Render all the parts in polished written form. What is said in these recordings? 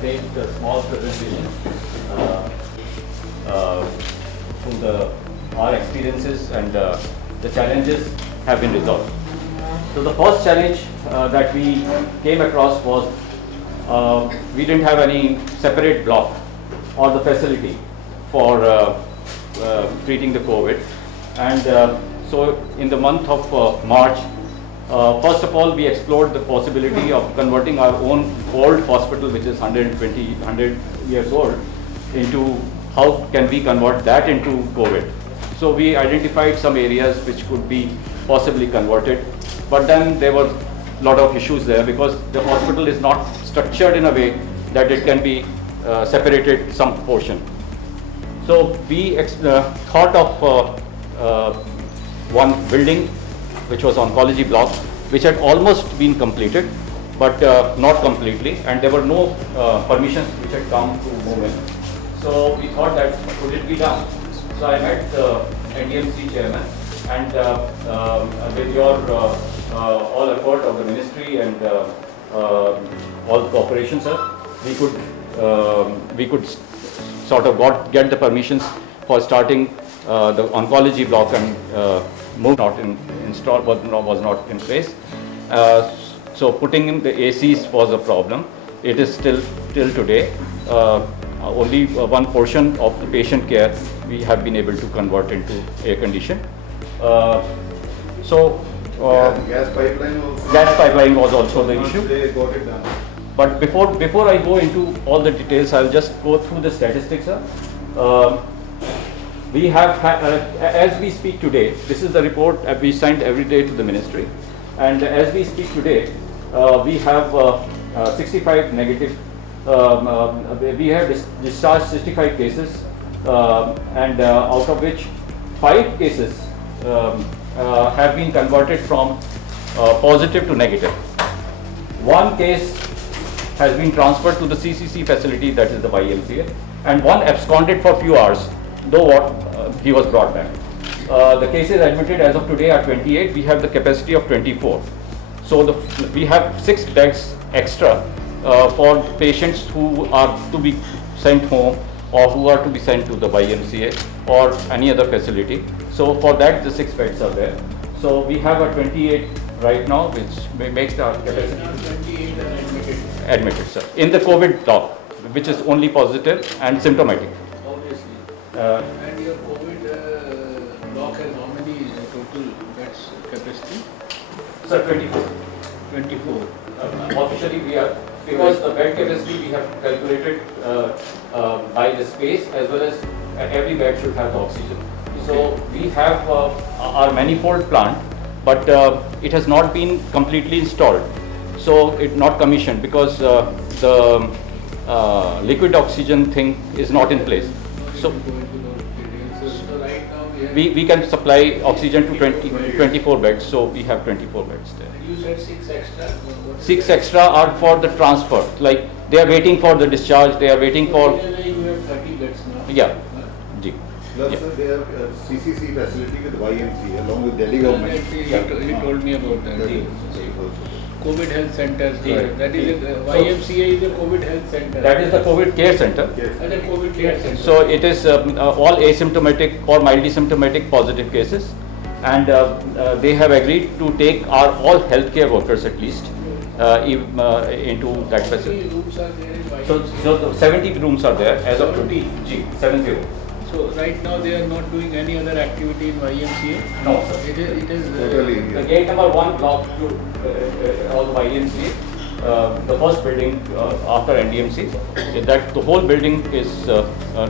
take a small presentation to our experiences and the challenges have been resolved. So the first challenge that we came across was we didn't have any separate block or the facility for treating the COVID. And so in the month of March, first of all, we explored the possibility of converting our own old hospital, which is 100 years old, into how can we convert that into COVID. So we identified some areas which could be possibly converted, but then there were a lot of issues there because the hospital is not structured in a way that it can be separated some portion. So we thought of one building which was oncology block, which had almost been completed, but not completely, and there were no permissions which had come to move in. So we thought that could it be done? So I met the NDMC chairman, and with your all effort of the ministry and all cooperation, sir, we could sort of get the permissions for starting the oncology block, and was not in place. So putting in the ACs was a problem. It is still till today. Only one portion of the patient care we have been able to convert into air condition. Gas pipeline was also the issue. They got it done. But before I go into all the details, I'll just go through the statistics, sir. We have, as we speak today, this is the report we send every day to the ministry, and as we speak today, we have 65 negative. We have discharged 65 cases, and out of which 5 cases have been converted from positive to negative. One case has been transferred to the CCC facility, that is the YMCA, and one absconded for few hours, though he was brought back. The cases admitted as of today are 28. We have the capacity of 24. So we have 6 beds extra for patients who are to be sent home or who are to be sent to the YMCA or any other facility. So for that, the 6 beds are there. So we have a 28 right now, which makes our capacity. 28 are admitted, sir, in the COVID block, which is only positive and symptomatic. Obviously. And your COVID block has how many total beds capacity? Sir, 24. 24. Officially we are, because the bed capacity we have calculated by the space, as well as every bed should have the oxygen. So we have our manifold plant, but it has not been completely installed. So it's not commissioned because the liquid oxygen thing is not in place. So right now we can supply oxygen to 24 beds. So we have 24 beds there. You said 6 extra. 6 extra are for the transfer. Like they are waiting for the discharge. They are waiting for. You have 30 beds now. Yeah. Ji. Plus, Yeah. they have CCC facility with YMCA along with Delhi government. He told me about that. Ji. COVID health centers. Yes. That is YMCA is a COVID health center. That is the COVID care center. And a COVID care center. So it is all asymptomatic or mildly symptomatic positive cases, and they have agreed to take all healthcare workers at least into that How many facility. rooms are there in YMCA? So the 70 rooms are there as of 70? G 70. So right now they are not doing any other activity in YMCA? No, sir. It is Totally. The gate number 1 block to all the YMCA, the first building after NDMC, that the whole building is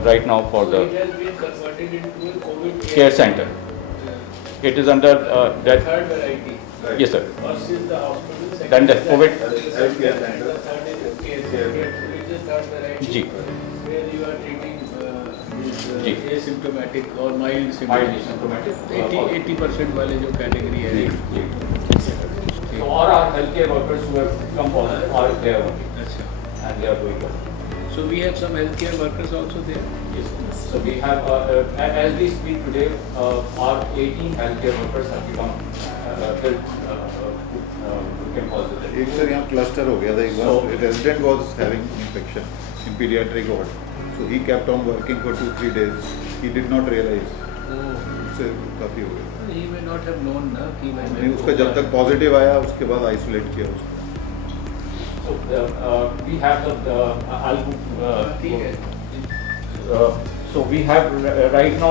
right now for so the it has been converted into a COVID care center. It is under that. Third variety. Right. Yes, sir. First is the hospital, second Then the is COVID. Healthcare center. the third is the care center. It is third variety. G. Where you are treating G. asymptomatic or mild Mildly symptomatic. symptomatic. 80% वाले जो category है. So all our healthcare workers who have come positive are there only, अच्छा. and they are doing well. So we have some healthcare workers also there. Yes. So we have, as we speak today, our 18 healthcare workers have become became positive. एक sir यहाँ cluster हो गया था एक So- bar. A resident was having infection in pediatric ward, so he kept on working for 2-3 days. He did not realize. उससे काफी हो गया. He may not have known ना कि मैं नहीं, उसका जब तक पॉजिटिव आया उसके बाद आइसोलेट किया उसको. So we have the, I'll ठीक है. so we have right now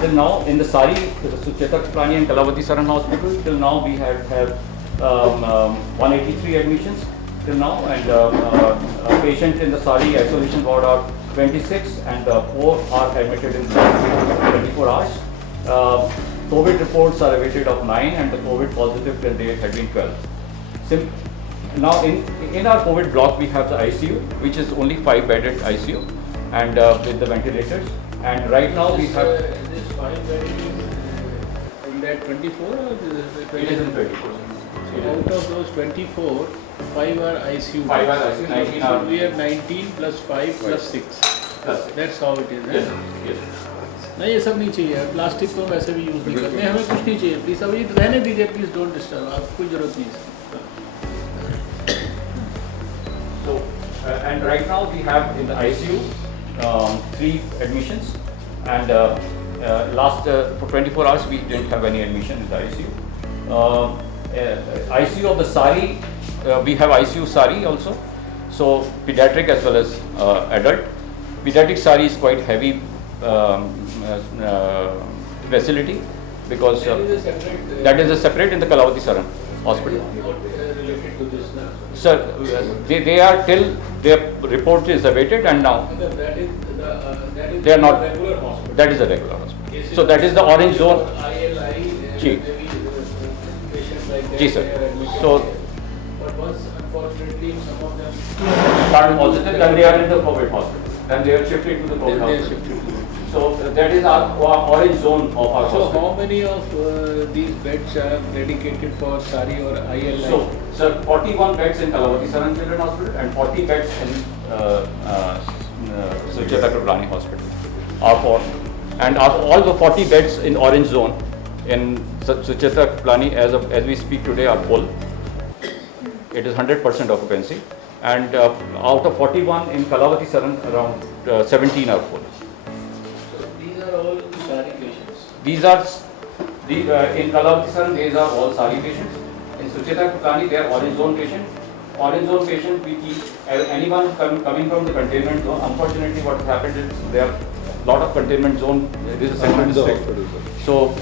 till now in the Sari, the Suchetak Kripalani and Kalavati Saran Hospital, till now we have 183 admissions till now, and patients in the Sari isolation ward are 26 and 4 are admitted in 24 hours. COVID reports are awaited of 9 and the COVID positive till date had been 12. Now in our COVID block we have the ICU, which is only 5-bedded ICU and with the ventilators, and right now we have This 5 bedded is in that 24 or it is in 24. So out of those 24, 5 are ICU. 5 are ICU, 19 So are- we have 19 plus 5 plus 6. Plus. That's how it is. Yes, eh? yes. नहीं ये सब नहीं चाहिए, plastic तो वैसे भी use नहीं करते, हमें कुछ नहीं चाहिए प्लीज़. अब ये रहने दीजिए प्लीज़, डोंट डिस्टर्ब, आपको कोई ज़रूरत नहीं है. So and right now we have in the ICU 3 admissions, and last for 24 hours we didn't have any admission in the ICU. ICU of the Sari, we have ICU Sari also, so pediatric as well as adult. Pediatric Sari is quite heavy facility because that is a separate in the Kalavati Saran hospital. Related to this now. Sir, they are till their report is awaited, and now That is they are not. regular hospital. That is a regular hospital. So that is the orange zone. ILI, ji. patients like that, ji, sir. they are admitted So- here. But once unfortunately some of them Start positive, then they are in the COVID hospital. Then they are shifted to the COVID they are hospital. shifted. So that is our orange zone of our So hospital. how many of these beds are dedicated for Sari or ILI? So, sir, 41 beds in Kalavati Saran Children's Hospital and 40 beds in Suchetak Kripalani Hospital are for, and all the 40 beds in orange zone in Suchetak Kripalani as we speak today are full. It is 100% occupancy, and out of 41 in Kalavati Saran, around 17 are full. So these are all Sari patients. These are in Kalavati Saran, these are all Sari patients. In Suchetak Kripalani, they are orange zone patients. Orange zone patient, we keep anyone coming from the containment zone. Unfortunately, what has happened is there are lot of containment zone. This is central district, so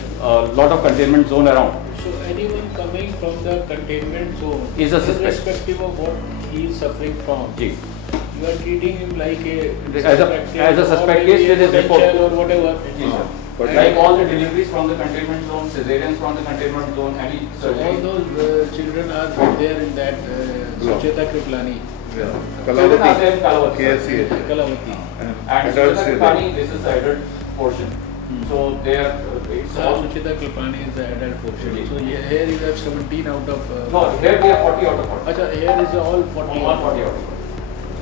lot of containment zone around. So anyone coming from the containment zone, Is a suspect. irrespective of what he is suffering from, Ji. you are treating him like a As a suspect or case maybe with his a report. potential or whatever. Ji, sir. But Like all the deliveries from the containment zone, cesareans from the containment zone, any So all surgery. those children are there in that Block. Suchetak Kripalani, Yeah. Children are there in Kalavati. Kalavati. KSCH. Kalavati. And Adults Suchetak is Kripalani, this is the adult portion. So there, it's So all. Suchetak Kripalani is the adult portion. Ji. So here you have 17 out of. No, here we have 40 out of 40. Acha, here is all 40. All 40 out of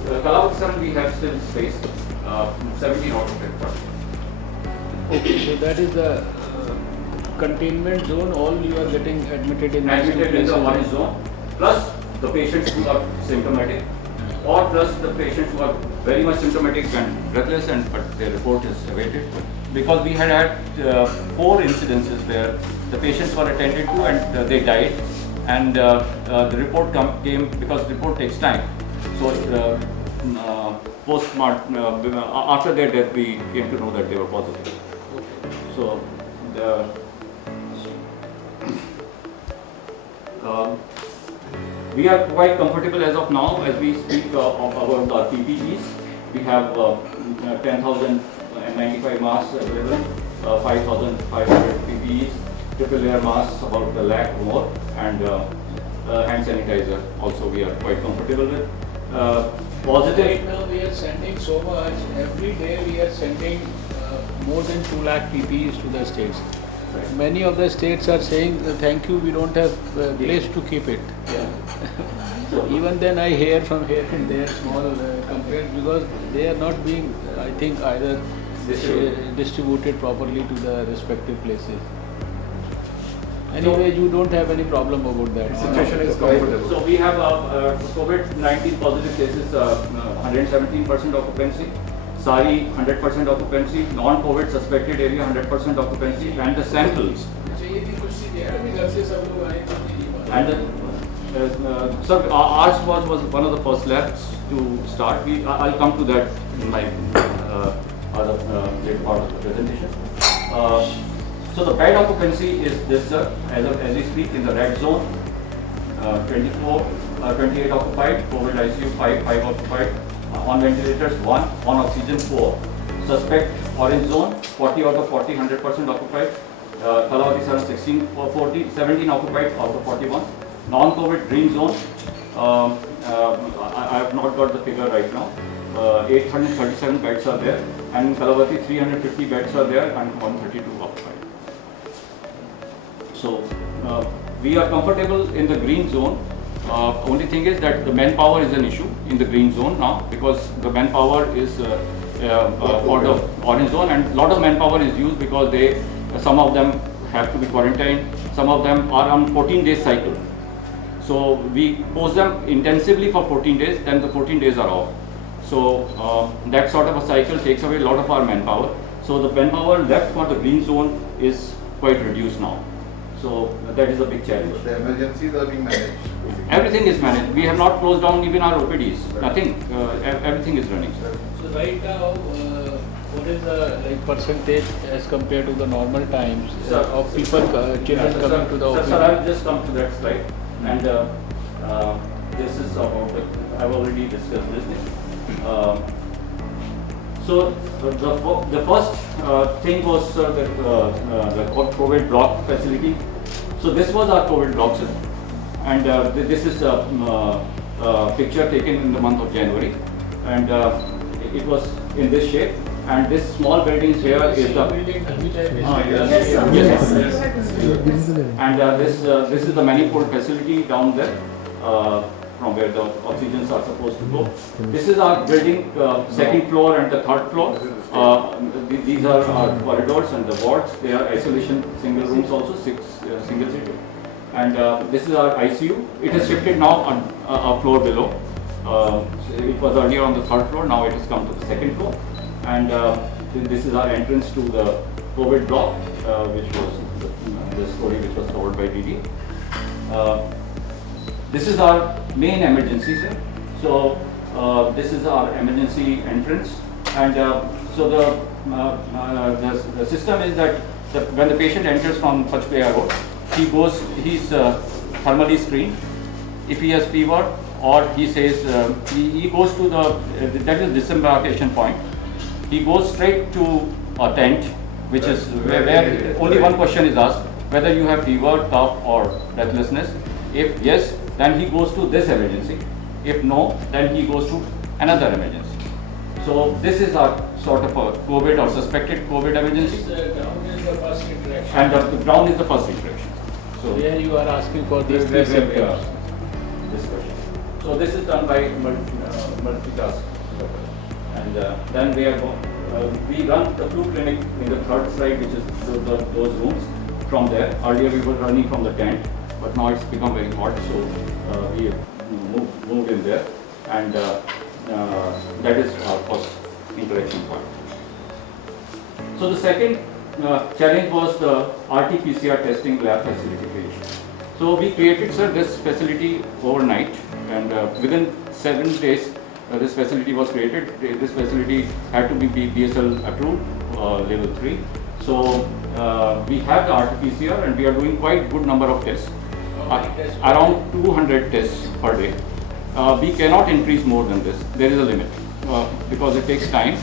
40. Kalavati Saran, we have still space, 17 out of 40. Okay, so that is the containment zone. All you are getting admitted in these two Admitted in the places. orange zone, plus the patients who are symptomatic, or plus the patients who are very much symptomatic and breathless, and but their report is awaited. Because we had 4 incidences where the patients were attended to and they died, and the report came because report takes time. So after their death, we came to know that they were positive. So we are quite comfortable as of now as we speak about our PPEs. We have 10,095 masks available, 5,500 PPEs, triple layer masks about a lakh more, and hand sanitizer also we are quite comfortable with. Positive. Right now we are sending so much. Every day we are sending more than 2 lakh PPEs to the states. Right. Many of the states are saying, thank you, we don't have place to keep it. Even then I hear from here and there small complaints because they are not being, I think, either distributed properly to the respective places. Anyway, you don't have any problem about that. Situation is comfortable. So we have COVID-19 positive cases, 117% occupancy. Sari 100% occupancy. Non-COVID suspected area 100% occupancy, and the samples. And sir, ours was one of the first labs to start. I'll come to that in my other later part of the presentation. So the bed occupancy is this, sir, as we speak, in the red zone, 28 occupied, COVID ICU 5 occupied, on ventilators 1, on oxygen 4. Suspect orange zone, 40 out of 40, 100% occupied. Kalavati 17 occupied out of 41. Non-COVID green zone, I have not got the figure right now. 837 beds are there, and in Kalavati 350 beds are there, and 132 occupied. So we are comfortable in the green zone. Only thing is that the manpower is an issue in the green zone now, because the manpower is for the orange zone, and lot of manpower is used because some of them have to be quarantined, some of them are on 14-day cycle. So we post them intensively for 14 days, then the 14 days are off. So that sort of a cycle takes away a lot of our manpower. So the manpower left for the green zone is quite reduced now. So that is a big challenge. The emergencies are being managed. Everything is managed. We have not closed down even our OPDs. Nothing. Everything is running. So right now, what is the percentage as compared to the normal times of people, children coming to the OPD? Sir, I'll just come to that slide. And this is about I've already discussed this thing. So the first thing was the COVID block facility. So this was our COVID block, sir. And this is a picture taken in the month of January. And it was in this shape. And this small building here is the and this is the manifold facility down there, from where the oxygens are supposed to go. This is our building, second floor and the third floor. These are our corridors and the wards. They are isolation single rooms also, 6 single seated. And this is our ICU. It is shifted now on a floor below. It was earlier on the third floor. Now it has come to the second floor. And this is our entrance to the COVID block, which was the story which was covered by DD. This is our main emergency, sir. So this is our emergency entrance, and so the system is that when the patient enters from Pachpeya Road, he's thermally screened. If he has fever, or he says he goes to that is disembarkation point. He goes straight to a tent, which is where only one question is asked: whether you have fever, cough, or breathlessness. If yes, then he goes to this emergency. If no, then he goes to another emergency. So this is our sort of a COVID or suspected COVID emergency. Ground is the first interaction. And the ground is the first interaction. So here you are asking for these three where symptoms. this question. So this is done by multitask. And then we run the flu clinic in the third slide, which is those rooms. From there, earlier we were running from the tent, but now it's become very hot, so we moved in there, and that is our first interaction point. So the second challenge was the RT-PCR testing lab facility creation. So we created, sir, this facility overnight, and within 7 days this facility was created. This facility had to be BSL approved, level 3. So we have the RT-PCR, and we are doing quite good number of tests, around 200 tests per day. We cannot increase more than this. There is a limit because it takes time,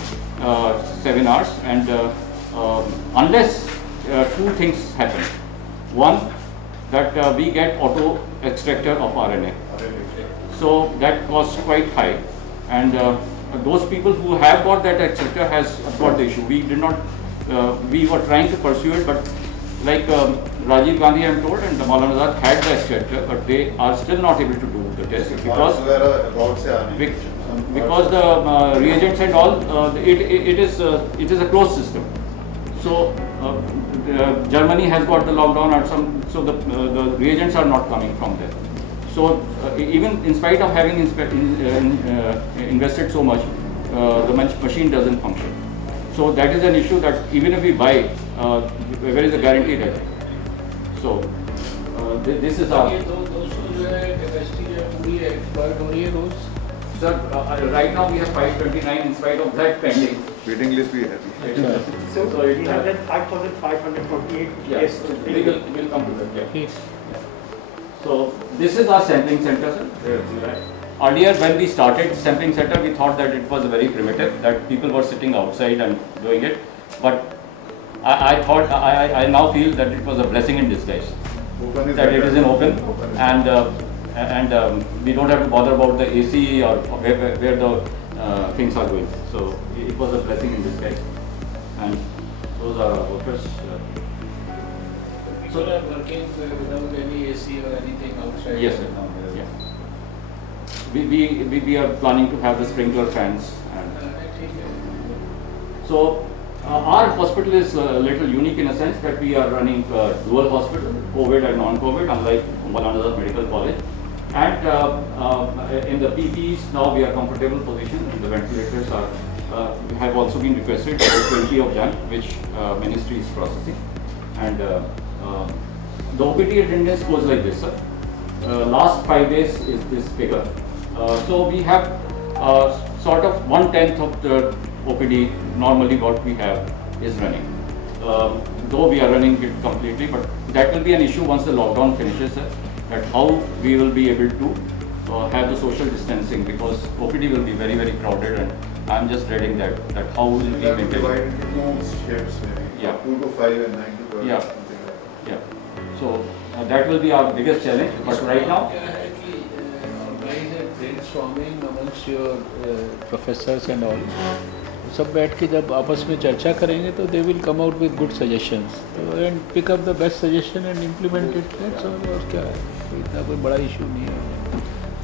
7 hours, and unless 2 things happen. One, that we get auto extractor of RNA. So that costs quite high, and those people who have got that extractor has got the issue. We did not. We were trying to pursue it, but like Rajiv Gandhi, I am told, and Maulana Azad had the extractor, but they are still not able to do the test because because the reagents and all, it is a closed system. So Germany has got the lockdown and so the reagents are not coming from there. So even in spite of having invested so much, the machine doesn't function. So that is an issue that even if we buy, where is the guarantee that? So this is our. ये दोस्तों जो है capacity जो है पूरी expired हो रही है रोज. Sir, right now we have 529 in spite of that pending. Waiting list we have. So So it we have that 5,548 Yeah, tests to we take. will come to that. Yeah. ठीक. So this is our sampling center, sir. Earlier when we started sampling center, we thought that it was very primitive, that people were sitting outside and doing it. But I thought, I now feel that it was a blessing in disguise. Open is That it better. is in open Open is and we don't have to bother about the AC or where the things are going. So it was a blessing in disguise. And those are our workers. People are working without any AC or anything outside. Yes, sir. Yeah. We are planning to have the sprinkler fans. And ठीक है. so our hospital is a little unique in a sense that we are running dual hospital, COVID and non-COVID, unlike one another medical college. And in the PPEs now we are comfortable position. The ventilators are have also been requested about 20 of them, which ministry is processing. And the OPD attendance goes like this, sir. Last 5 days is this figure. So we have sort of 1/10 of the OPD normally what we have is running. Though we are running it completely, but that will be an issue once the lockdown finishes, sir, that how we will be able to have the social distancing, because OPD will be very, very crowded, and I'm just dreading that how will we We have to maintain. divide into 2 shifts maybe. Yeah. 2 to 5 and 9 to 12. Yeah. something like that. Yeah. So that will be our biggest challenge. But right now, क्या है कि organize a brainstorming amongst your professors and all. सब बैठ के जब आपस में चर्चा करेंगे तो they will come out with good suggestions, तो and pick up the best suggestion and implement it. That's all. और क्या है, तो इतना कोई बड़ा इशू नहीं है.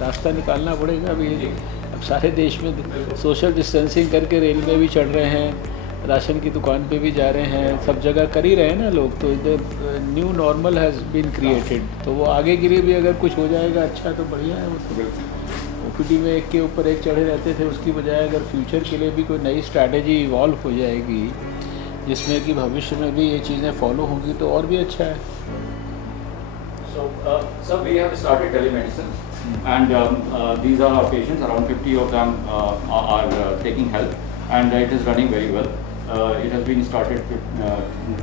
रास्ता निकालना पड़ेगा. अभी अब सारे देश में सोशल डिस्टेंसिंग करके रेल में भी चढ़ रहे हैं, राशन की दुकान पे भी जा रहे हैं, सब जगह कर ही रहे हैं ना लोग. तो new normal has been created, तो वो आगे के लिए भी अगर कुछ हो जाएगा अच्छा तो बढ़िया है. वो तो ओपीडी में एक के ऊपर एक चढ़े रहते थे, उसकी बजाय अगर फ्यूचर के लिए भी कोई नई स्ट्रैटेजी इवॉल्व हो जाएगी जिसमें कि भविष्य में भी ये चीज़ें फॉलो होंगी तो और भी अच्छा है. so we have started telemedicine, and these are our patients. Around 50 of them are taking help, and it is running very well. It has been started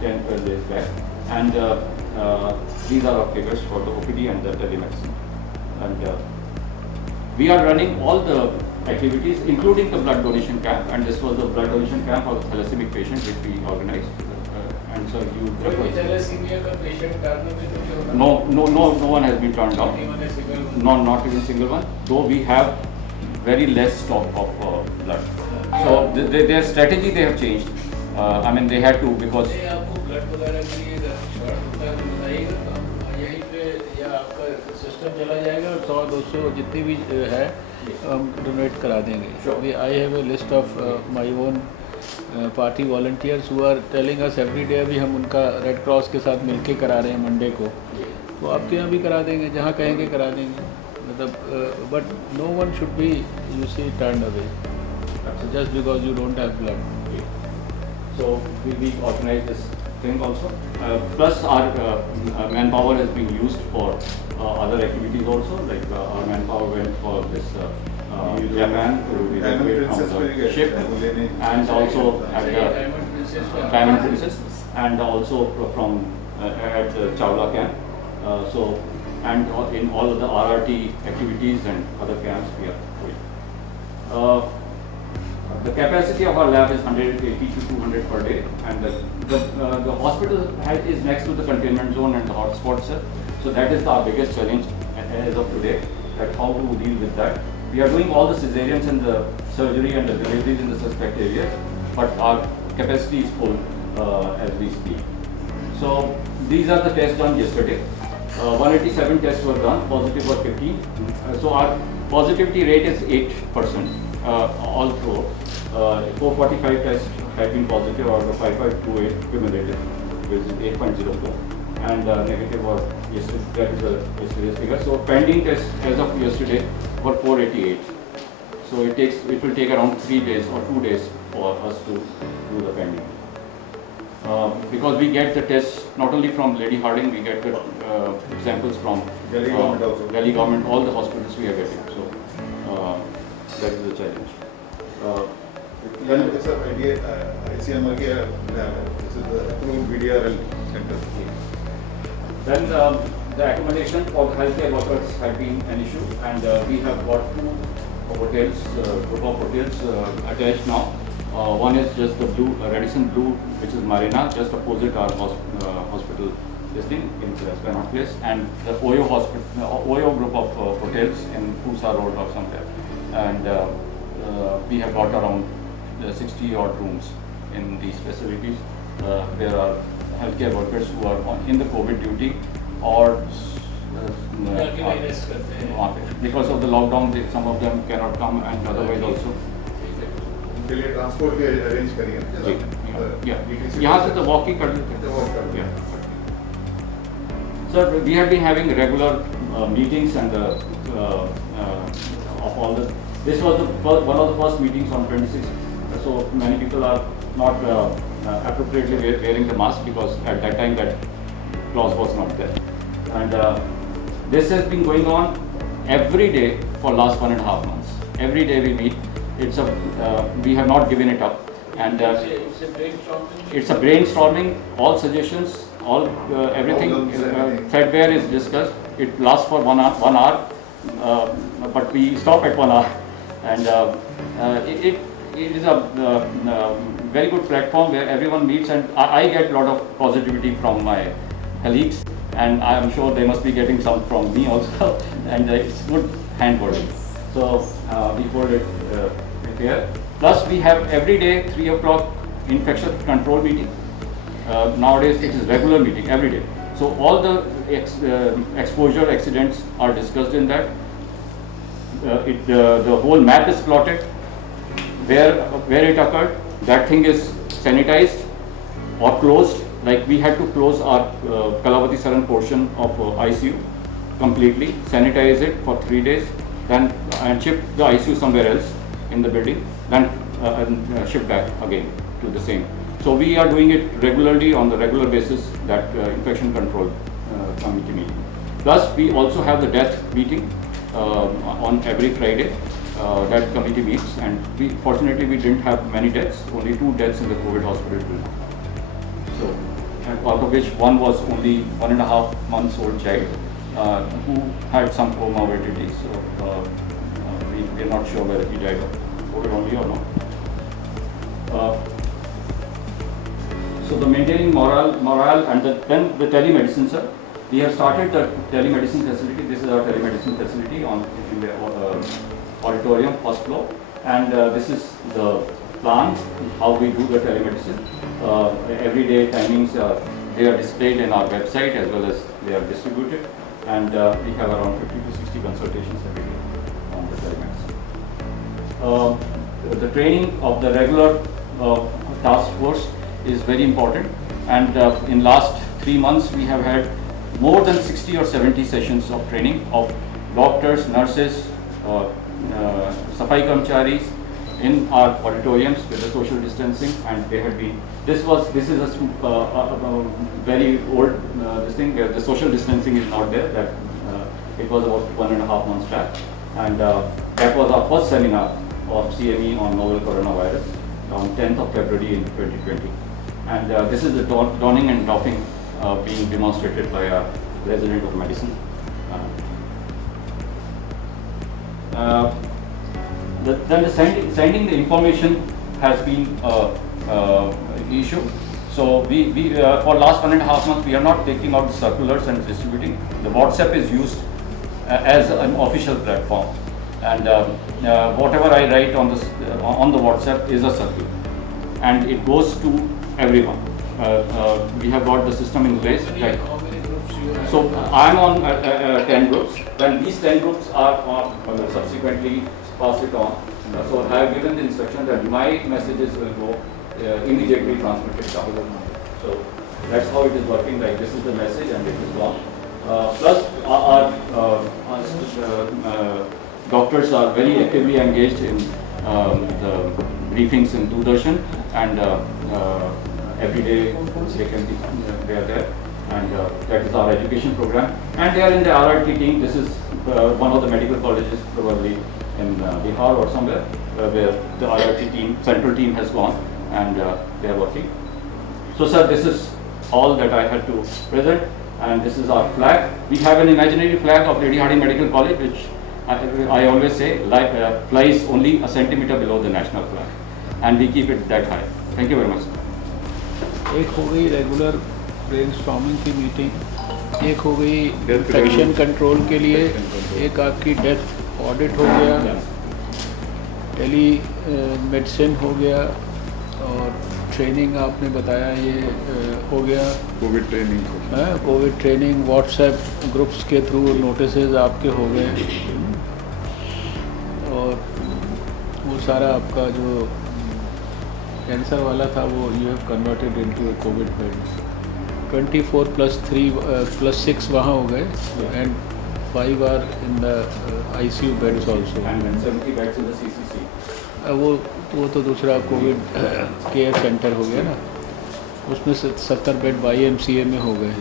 10-12 days back, and these are our figures for the OPD and the telemedicine. And we are running all the activities, including the blood donation camp, and this was the blood donation camp for thalassemia patients which we organized. And so you thalassemia का patient डालने में तो क्या होगा? no one has been turned down. Not even single one. Though we have very less stock of blood. So their strategy they have changed. I mean they had to, because नहीं, आपको blood वगैरह के लिए short होता है तो बताइएगा, तो हम यहीं पे या आपका सिस्टम चला जाएगा और 100-200 जितनी भी है हम डोनेट करा देंगे. Sure. I have a list of my own party volunteers who are telling us every day. अभी हम उनका रेड क्रॉस के साथ मिलके करा रहे हैं मंडे को, तो आपके यहाँ भी करा देंगे, जहाँ कहेंगे करा देंगे. मतलब but no one should be you see turn away just because you don't have blood. so we organize this thing also. Plus our manpower has been used for other activities also, like our manpower went for this Japan to evacuate from the ship, and also at the Diamond Princess, and also from at the Chawla camp. So and in all of the RRT activities and other camps we are doing. The capacity of our lab is 180 to 200 per day, and the hospital is next to the containment zone and the hotspot, sir. So that is our biggest challenge as of today, that how to deal with that. We are doing all the cesareans and the surgery and the deliveries in the suspect areas, but our capacity is full as we speak. So these are the tests done yesterday. 187 tests were done, positive were 15. So our positivity rate is 8%, all through. 445 tests have been positive out of 5528 cumulative, which is 8.04, and negative was yesterday. That is yesterday's figure. So pending tests as of yesterday were 488. So it will take around 3 days or 2 days for us to do the pending. Because we get the tests not only from Lady Harding, we get the samples from Delhi government also. Delhi government, all the hospitals we are getting. So that is the challenge. Then it's a ICMR के lab है. This is the approved VDRL center. Then the accommodation for the healthcare workers had been an issue, and we have got 2 hotels, group of hotels attached now. One is just the Radisson Blue, which is Marina, just opposite our hospital listing in Esplanade Place, and the Oyo group of hotels in Pusa Road or somewhere. And we have got around 60 odd rooms in these facilities. There are healthcare workers who are in the COVID duty or because of the lockdown, some of them cannot come, and otherwise also. उनके लिए transport भी arrange करिए. यहाँ से तो walking कर लेते हैं. Sir, we have been having regular meetings and of all the. This was one of the first meetings on 26th. So many people are not appropriately wearing the mask because at that time that clause was not there. And this has been going on every day for last 1.5 months. Every day we meet. We have not given it up. And It's a brainstorming. it's a brainstorming, all suggestions, everything, threadbare is discussed. It lasts for 1 hour, but we stop at 1 hour. And it is a very good platform where everyone meets, and I get a lot of positivity from my colleagues, and I am sure they must be getting some from me also, and it's good handholding. So we hold it here. Plus we have every day 3 o'clock infection control meeting. Nowadays it is regular meeting every day. So all the exposure accidents are discussed in that. The whole map is plotted, where it occurred. That thing is sanitized or closed. Like we had to close our Kalavati Saran portion of ICU completely, sanitize it for 3 days, then and shift the ICU somewhere else in the building, then shift back again to the same. So we are doing it regularly on the regular basis, that infection control committee meeting. Plus we also have the death meeting on every Friday. That committee meets, and fortunately we didn't have many deaths, only 2 deaths in the COVID hospital. So, and out of which one was only 1.5 months old child who had some comorbidities. So we are not sure whether he died of COVID only or not. So the maintaining morale and then the telemedicine, sir. We have started the telemedicine facility. This is our telemedicine facility in the auditorium, first floor, and this is the plan how we do the telemedicine. Everyday timings they are displayed in our website as well as they are distributed, and we have around 50 to 60 consultations every day on the telemedicine. The training of the regular task force is very important, and in last 3 months we have had more than 60 or 70 sessions of training of doctors, nurses, Safai Karmacharis in our auditoriums with the social distancing, and they had been. This is a very old this thing where the social distancing is not there. That it was about 1.5 months back, and that was our first seminar of CME on novel coronavirus on 10th of February in 2020, and this is the donning and doffing being demonstrated by a resident of medicine. Then the sending the information has been issue. So we for last 1.5 months we are not taking out the circulars and distributing. The WhatsApp is used as an official platform, and whatever I write on the WhatsApp is a circular, and it goes to everyone. We have got the system in place. How many groups you have? So I am on 10 groups. Then these 10 groups are subsequently pass it on So I have given the instruction that my messages will go immediately transmitted down. So that's how it is working. Like this is the message and it is gone. Plus our doctors are very actively engaged in the briefings in Doordarshan, and every day they are there, and that is our education program. And they are in the RRT team. This is one of the medical colleges, probably in Bihar or somewhere, where the RRT team, central team has gone, and they are working. So sir, this is all that I had to present, and this is our flag. We have an imaginary flag of Lady Hardinge Medical College, which I always say flies only a centimeter below the national flag, and we keep it that high. Thank you very much. एक हो गई regular brainstorming की meeting, एक हो गई infection control के लिए, एक आपकी डेथ ऑडिट हो गया, टेली मेडिसिन हो गया, और ट्रेनिंग आपने बताया ये हो गया, Covid training. Covid training, WhatsApp groups के थ्रू नोटिसेज आपके हो गए, और वो सारा आपका जो कैंसर वाला था वो you have converted into covid beds. 24+3+6 वहाँ हो गए, and 5 are in the ICU beds also, And 70 beds in the CCC. वो तो दूसरा कोविड केयर सेंटर हो गया ना, उसमें 70 बेड YMCA में हो गए।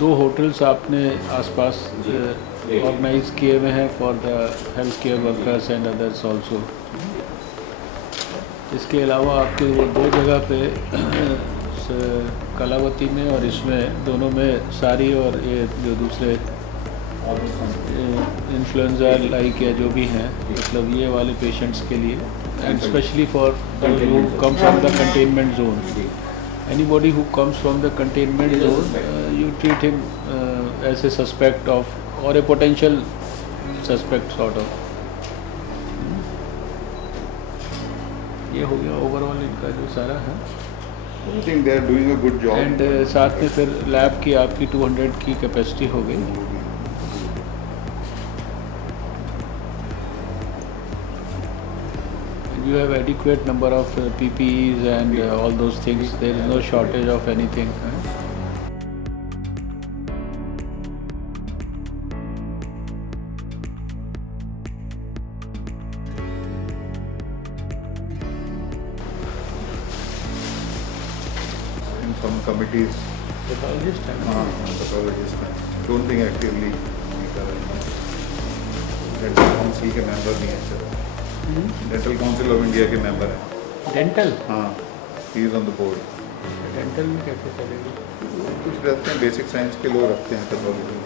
2 होटल्स आपने आसपास ऑर्गेनाइज किए हुए हैं for the health care workers and others also. इसके अलावा आपके वो 2 जगह पे कलावती में और इसमें दोनों में सारी, और ये जो दूसरे इन्फ्लुएंजा लाइक या जो भी हैं, मतलब ये वाले पेशेंट्स के लिए, and specially for who come from the containment zone. Anybody who comes from the containment zone, you treat him as a suspect of or a potential suspect sort of. ये हो गया ओवरऑल इनका जो सारा है। I think they are doing a good job. And साथ में फिर लैब की आपकी 200 की कैपेसिटी हो गई। You have adequate number of PPEs and all those things. There is no shortage of anything. In some committees, Pathologist and pathologist हैं, don't think actively नहीं कर रहे हैं। डेंटल काउंसिल के मेंबर नहीं है sir, dental council of India के member हैं। डेंटल, हाँ, he is on the board. Dental में कैसे चलेगी? कुछ रहते हैं बेसिक साइंस के लोग रखते हैं पैथोलॉजी।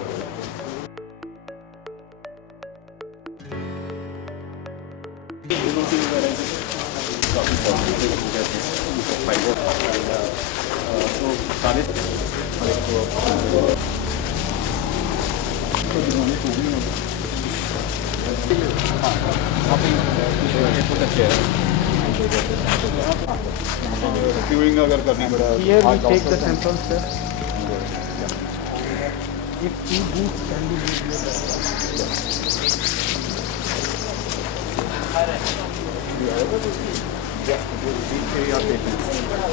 क्यूइंग अगर करनी पड़ा Here we take the samples, sir. If 2 booths can be made here.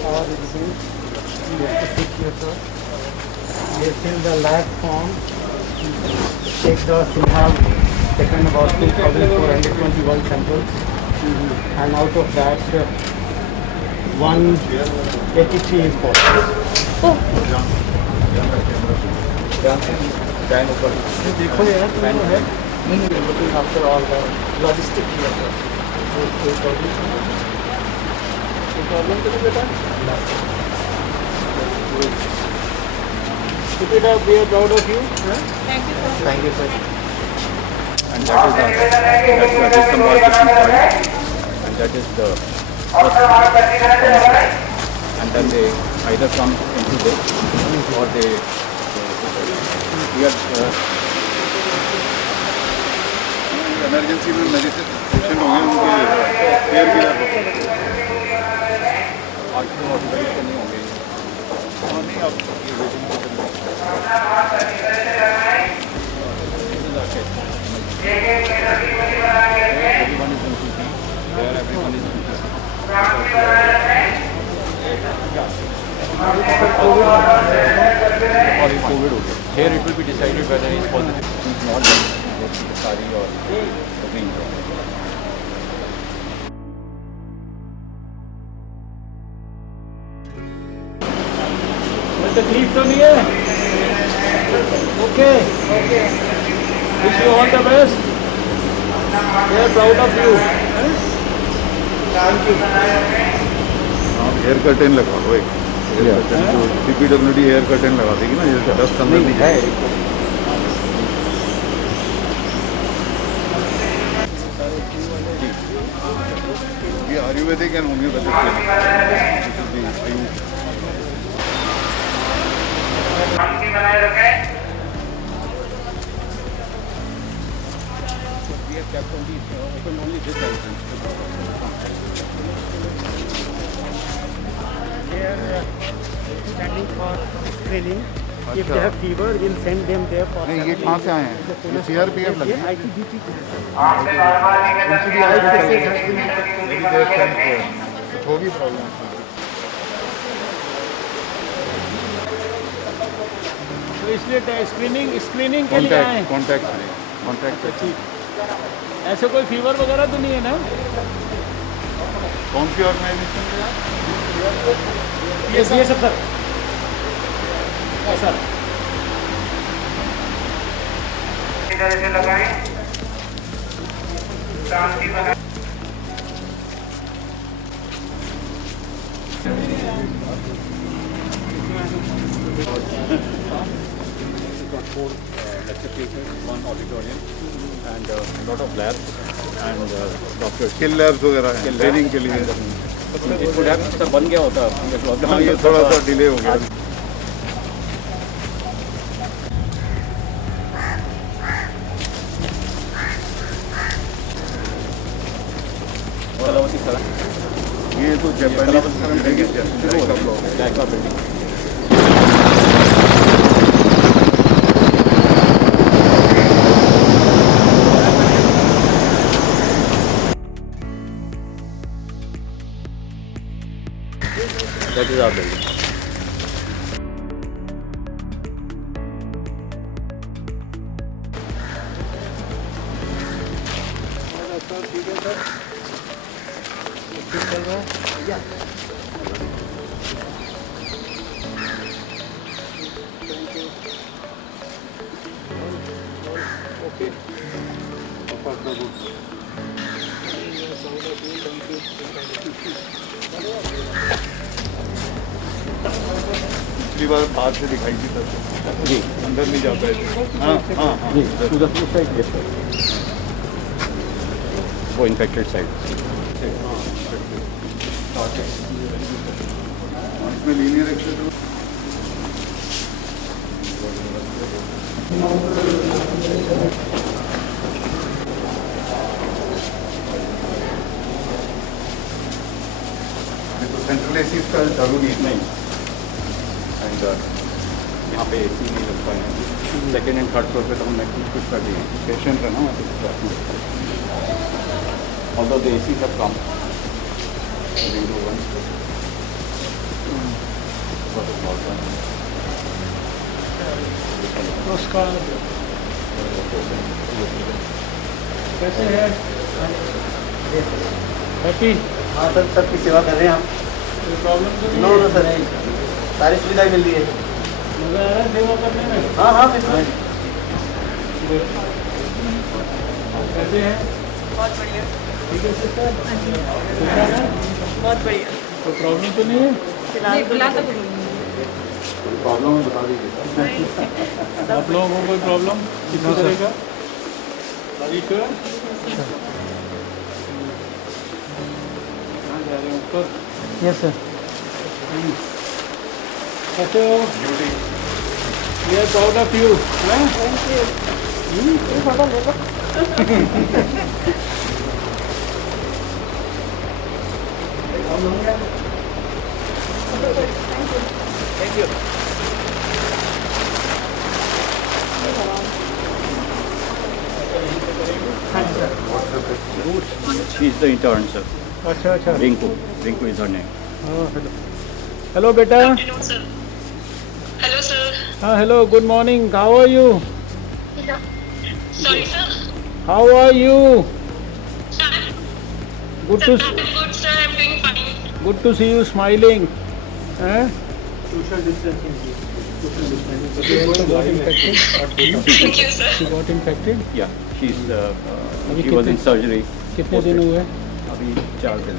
Or it is, you have to take here, sir. You fill the lab form, take the Sinhal, taken about 2,421 samples, and out of that, 183 is positive. देखो यार, तो है नहीं, looking after all the logistic here, sir. कोई problem तो नहीं बेटा? Keep it up, we are proud of you. Thank you, sir. And that is the embarkation point, and that is the first, and then they either come into this or they we are emergency में medicine patient हो गए उनके care किया नहीं होंगे। नहीं अब Everyone is अभी कोविड हो गया. Here it will be decided whether he is positive. He is not, then sari or green. तकलीफ तो नहीं है? Okay. Wish you all the best. We are proud of you. Thank you. आप hair curtain लगा लो एक. CPWD hair curtain लगा देगी ना, जैसे डस्ट अंदर नहीं जाए. ये Ayurvedic and homeopathic They are standing for screening. If they have fever, we'll send them there for. नहीं, ये कहाँ से आए हैं? ये CRPF लगे हैं? ITBP. होगी प्रॉब्लम. तो इसलिए स्क्रीनिंग के लिए आए. कॉन्टैक्ट. ठीक. ऐसे कोई फीवर वगैरह तो नहीं है ना? कौन सी ऑर्गेनाइजेशन है? ये सब सर. सर इधर से लगाएं. शांति बनाएं. Got 4 lecture theatres, 1 auditorium, and a lot of labs and doctors. Skill labs वगैरह हैं ट्रेनिंग के लिए. It could have सर बन गया होता. हाँ, ये थोड़ा सा डिले हो गया. कलावती सर. ये तो जापानी बिल्डिंग है. जायका building. That is our building. पिछली बार बाहर से दिखाई थी सर. जी. अंदर नहीं जा पाए थे. हाँ हाँ हाँ. जी. To the food side, yes sir. वो infected side. इसमें लीनियर एक्सेस. सेंट्रल एसी का जरूरी नहीं. एंड यहाँ पे AC नहीं लगता है. सेकेंड एंड थर्ड फ्लोर पे तो हमने कुछ कर दिए. पेशेंट है ना. Although the ACs have come, window one. नमस्कार. कैसे हैं? हैप्पी? हाँ सर, सबकी सेवा कर रहे हैं हम. कोई प्रॉब्लम तो नहीं नो है? नो सर, सारी सुविधाएं मिल रही है. मजा आ रहा है सेवा करने में? हाँ हाँ बिल्कुल. कैसे हैं? बहुत बढ़िया. ठीक है सिस्टर. बहुत बढ़िया. कोई प्रॉब्लम तो नहीं है? फिलहाल तो प्रॉब्लम है बता दीजिए. आप लोगों को कोई प्रॉब्लम किसी तरह का? श्योर? कहाँ जा रहे हैं ऊपर? Yes sir. कैसे हो? We are proud of you. हैं? Thank you. She is the intern, sir. अच्छा अच्छा. Rinku is her name. Hello बेटा. Hello, sir. Hello, sir. Hello, good morning. How are you? Sorry, sir. How are you? Sir, Good sir, to I'm good, sir. I'm doing fine. good to see you smiling. Eh? Social distancing. Social distancing. She also got infected. Thank you, sir. She got infected. Yeah, she अभी was in कितने- surgery. कितने दिन हुए? अभी 4 दिन.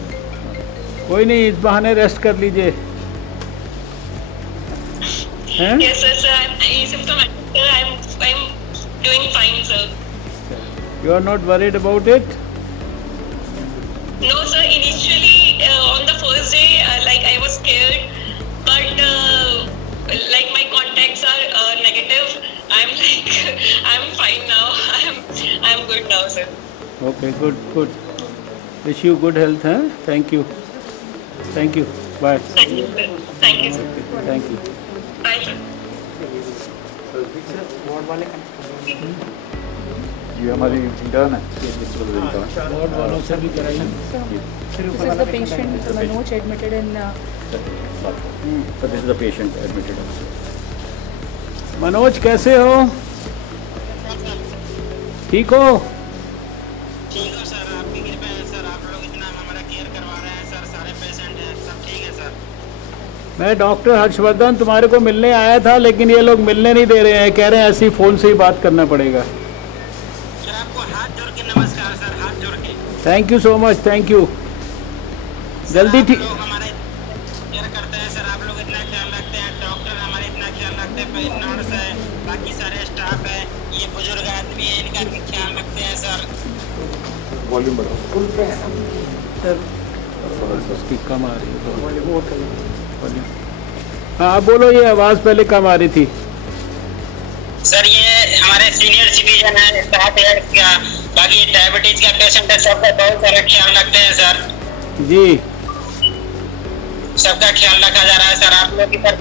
कोई नहीं, इस बहाने रेस्ट कर लीजिए. हैं? Yes, sir. Sir, I'm asymptomatic. Sir, I'm doing fine, sir. You are not worried about it? No, sir. Initially, on the first day, like I was scared, but like my contacts are negative. I'm like I'm fine now. I'm good now, sir. Okay, good, good. Wish you good health, huh? Thank you. Thank you. Bye. Thank you, sir. Thank you, sir. Thank you. Bye, sir. ये हमारी intern है, इस वाले intern. Ward वालों से भी कराइए. This is the patient Manoj admitted in. So this is the patient admitted. Manoj कैसे हो? ठीक हो? ठीक हो सर, आपकी कृपा है सर, आप लोग इतना हमारा केयर करवा रहे हैं सर, सारे पेशेंट हैं, सब ठीक है सर। मैं डॉक्टर हर्षवर्धन तुम्हारे को मिलने आया था, लेकिन ये लोग मिलने नहीं दे रहे हैं. कह रहे हैं ऐसे ही फ़ोन से ही बात करना पड़ेगा. सर आपको हाथ जोड़ के नमस्कार सर, हाथ जोड़ के। Thank you so much. Thank you. जल्दी आप ठीक. लोग हमारे केयर करते हैं सर, आप लोग इतना ख्याल रखते हैं, डॉक्टर हमारे इतना ख्याल रखते हैं, नर्स है, बाकी सारे स्टाफ है, ये बुजुर्ग आदमी है, इनका भी ख्याल रखते हैं सर। वॉल्यूम बढ़ाओ। उसकी कम आ रही है. हाँ आप बोलो, ये आवाज़ पहले कम आ रही थी. सर ये हमारे सीनियर सिटीजन है, 60 ईयर्स का, बाकी डायबिटीज का पेशेंट है, सबका बहुत सारा ख्याल रखते हैं सर, जी. सबका ख्याल रखा जा रहा है सर। आप लोग की सर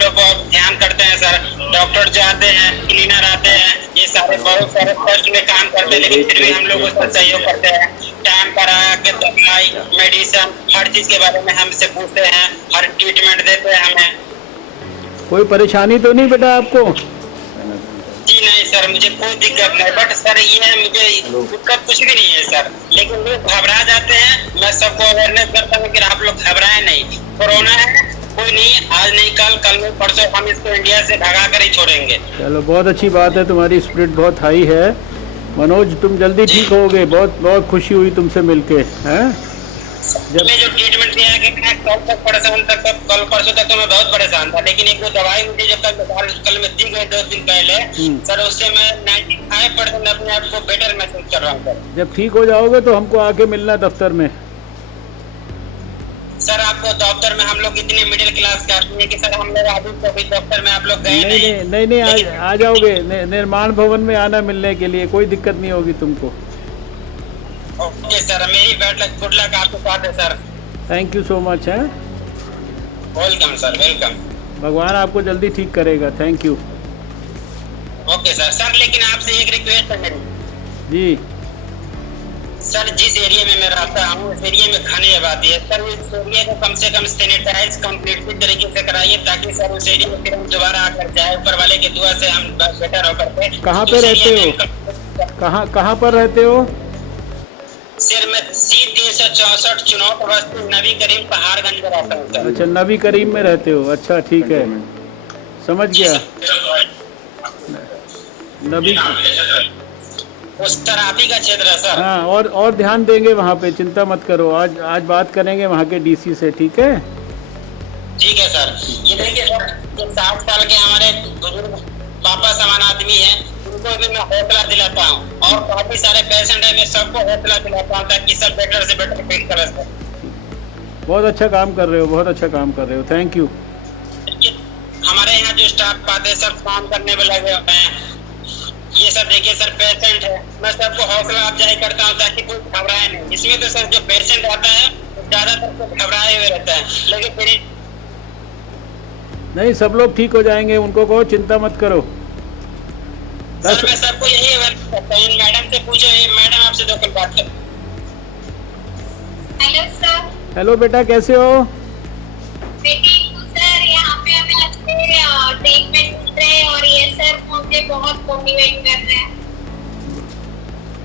बहुत ध्यान करते हैं सर, डॉक्टर जो आते हैं, क्लीनर आते हैं, ये सारे बहुत सारे कष्ट में काम करते हैं, लेकिन फिर भी हम लोग उसका सहयोग करते हैं। टाइम पर आके दवाई, मेडिसिन, हर चीज के बारे में हमसे पूछते हैं, हर ट्रीटमेंट देते हैं हमें। कोई परेशानी तो नहीं बेटा आपको? जी नहीं सर, मुझे कोई दिक्कत नहीं, बट सर ये है, मुझे दिक्कत कुछ भी नहीं है सर, लेकिन लोग घबरा जाते हैं। मैं सबको अवेयरनेस करता हूँ कि आप लोग घबराएं नहीं, कोरोना है, कोई नहीं, आज नहीं कल, कल में परसों हम इसको इंडिया से भगा कर ही छोड़ेंगे। चलो बहुत अच्छी बात है, तुम्हारी स्पिरिट बहुत हाई है. मनोज तुम जल्दी ठीक होगे. बहुत बहुत खुशी हुई तुमसे मिलके. हैं? मैं जो ट्रीटमेंट किया है कि मैं कल तक परेशान तक, कल परसों तक तो मैं बहुत परेशान था, लेकिन एक वो दवाई मुझे जब कल में दी गई 2 दिन पहले सर, उससे मैं 95% अपने आप को बेटर महसूस कर रहा हूँ सर। जब ठीक हो जाओगे तो हमको आके मिलना दफ्तर में. सर आपको दफ्तर में हम लोग इतने मिडिल क्लास के आदमी है कि सर हम लोग अभी कभी दफ्तर में आप लोग गए नहीं आ जाओगे. निर्माण भवन में आना मिलने के लिए, कोई दिक्कत नहीं होगी तुमको. ओके सर, मेरी गुड लक आपके साथ है sir. Thank you so much. है वेलकम सर, वेलकम। भगवान आपको जल्दी ठीक करेगा. Thank you. Okay sir. Sir लेकिन आपसे एक रिक्वेस्ट है मेरी। जी. सर जिस एरिया में मैं रहता हूँ, उस एरिया में घनी आबादी है सर, उस एरिया को कम से कम सैनिटाइज कम्प्लीटली तरीके से कराइए, ताकि सर उस एरिया में फिर हम दोबारा आकर जाए, ऊपर वाले की दुआ से हम बेटर होकर के। कहाँ पे रहते हो? कहाँ पर रहते हो? सर मैं C364 चुनौत बस्ती नबी करीम पहाड़गंज में रहता हूँ सर। अच्छा, नबी करीम में रहते हो. अच्छा ठीक है, समझ गया. नबी उस तरापी का क्षेत्र है सर। हाँ, और ध्यान देंगे वहाँ पे, चिंता मत करो. आज बात करेंगे वहाँ के डीसी से. ठीक है. ठीक है सर। ये देखिए सर, जो 60 साल के हमारे बुजुर्ग पापा समान आदमी हैं, उनको भी मैं हौसला दिलाता हूँ, और काफी सारे पेशेंट है, मैं सबको हौसला दिलाता हूँ ताकि सब बेटर से बेटर फील करें सर। बहुत अच्छा काम कर रहे हो, बहुत अच्छा काम कर रहे हो. Thank you. हमारे यहाँ जो स्टाफ आते हैं सब काम करने में लगे हुए हैं। ये सब देखिए सर, पेशेंट है, मैं सबको हौसला अफजाई करता हूँ ताकि कोई घबराए नहीं। इसमें तो सर जो पेशेंट आता है ज्यादातर तो घबराए हुए रहता है, लेकिन फिर नहीं, सब लोग ठीक हो जाएंगे. उनको कहो चिंता मत करो. सर मैं सबको यही अवेयर करता हूँ, मैडम से पूछो, ये मैडम आपसे 2 कल बात कर। Hello sir. हेलो बेटा, कैसे हो? बेटी सर, यहाँ पे हमें आज से ट्रीटमेंट मिल रहे हैं और ये सर मुझे बहुत मोटिवेट कर रहे हैं।